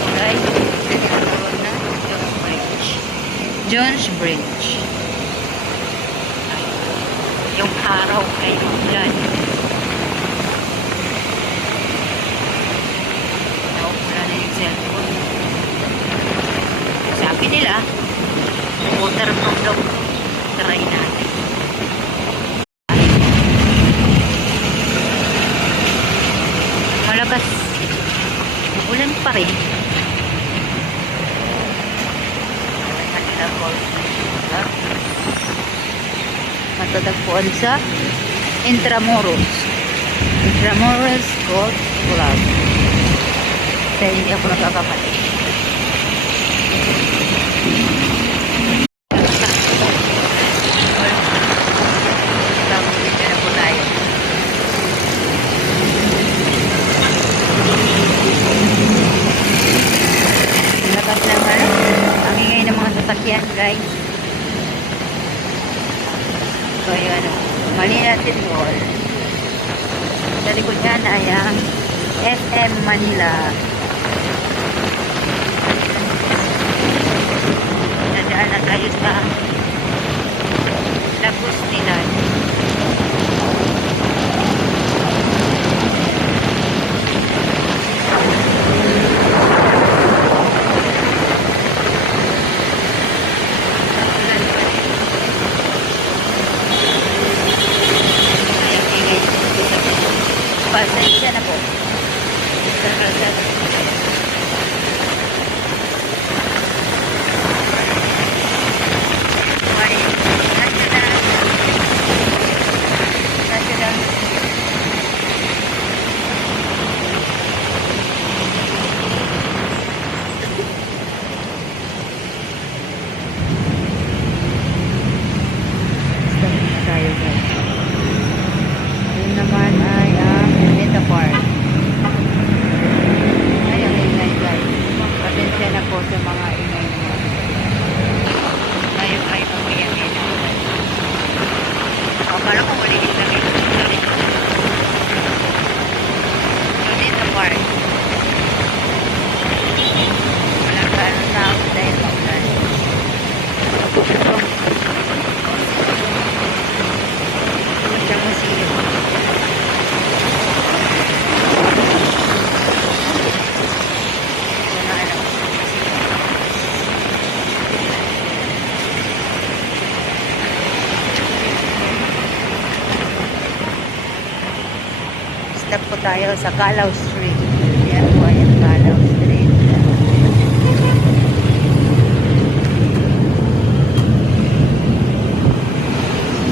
kulay. Nagkaroon na Jones Bridge. Jones Bridge. Yung araw ay ulan. Nauula na yung cellphone. Sabi nila, waterproof daw. Try natin. Malabas. Ulan pa rin. Matatagpuan sa Intramuros Golf Club. Kaya hindi ako nagkakamali. Dito na po tayo. Lakas naman ang ingay ng mga sasakyan, guys. So, yun. Manila City Hall. Sa likod yan ay ang SM Manila. Nadaan na tayo sa Lagos nila. Pasensya na po. Akala ko maliit lang ito. Dito park. Walang kaano tao dahil maulan. Ito ang museum. Ito na alam ko sa museum. Stop po tayo sa Calaw Street. Yan po ay ang Calaw Street.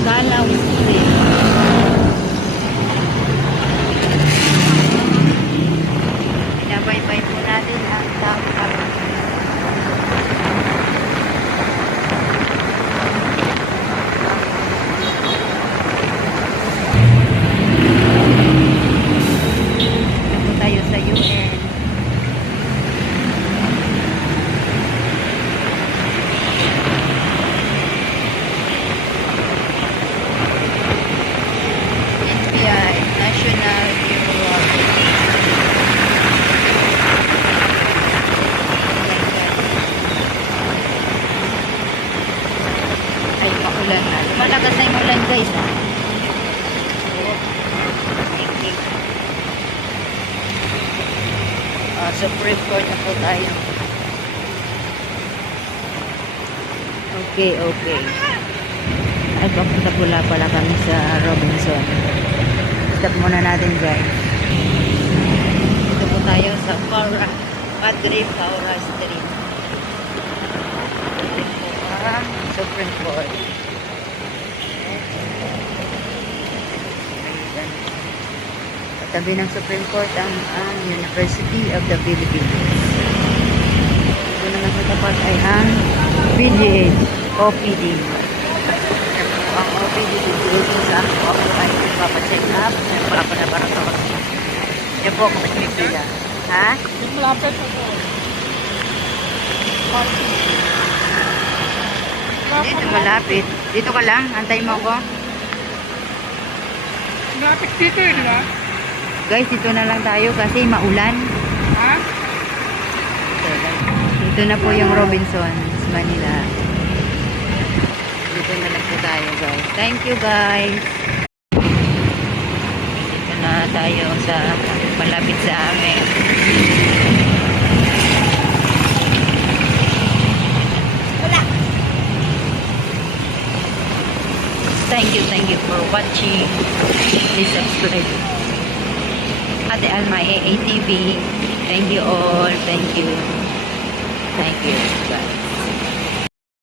Calaw Street. Pinabaybay po natin ang Calaw. Malakas na yung ulan, guys. Supreme Court na po tayo. Okay. Ay, papunta pula pala kami sa Robinson. Stop muna natin, guys. Dito po tayo sa Padre Paura Street. Ito po ang Supreme Court. Tabi ng Supreme Court ang University of the Philippines. Ito naman sa tapat ay ang PGH, OPD. Ang OPD dito sa ako ay papacheck up, para sa vaccine. Yan po kung bigla. Ha? Malapit ako. Dito malapit. Dito ka lang, antay mo ako. Malapit dito di ba? Guys, dito na lang tayo kasi maulan. Ha? Ito na po yung Robinsons, Manila. Dito na lang po tayo, guys. Thank you, guys. Dito na tayo sa malapit sa amin. Thank you for watching. Please subscribe. Ate Alma AATV. Thank you all. Thank you. Thank you, guys.